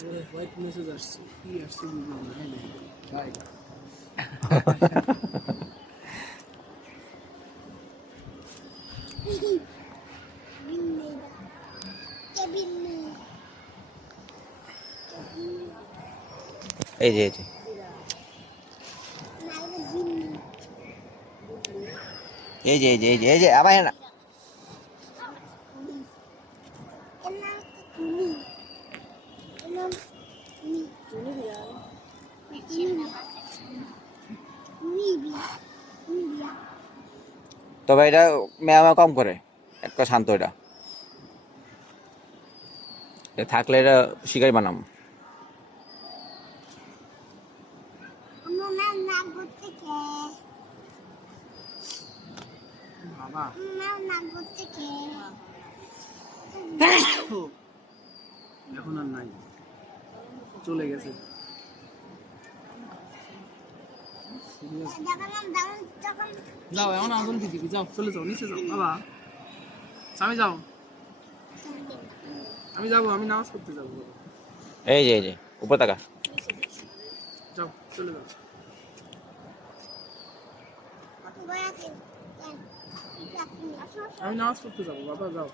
White message আসছে, কি আসছে বুঝলাম না। ভাই এই যে এই যে এই যে এই যে এই যে এই যে আবার না তবে এটা মেয়া কম করে একটা শান্ত এটা থাকলে এটা শিকারি বানাম বাবা এখন আর নাই, চলে গেছে। যাও এখন আগুন দিয়ে দিবি, যাও চলে যাও, নিচে যাও বাবা। আমি যাও, আমি যাবো, আমি নামাজ পড়তে যাবো। এই যে উপর তাকা যাও চলে যাও। আমি নামাজ পড়তে যাবো বাবা, যাও।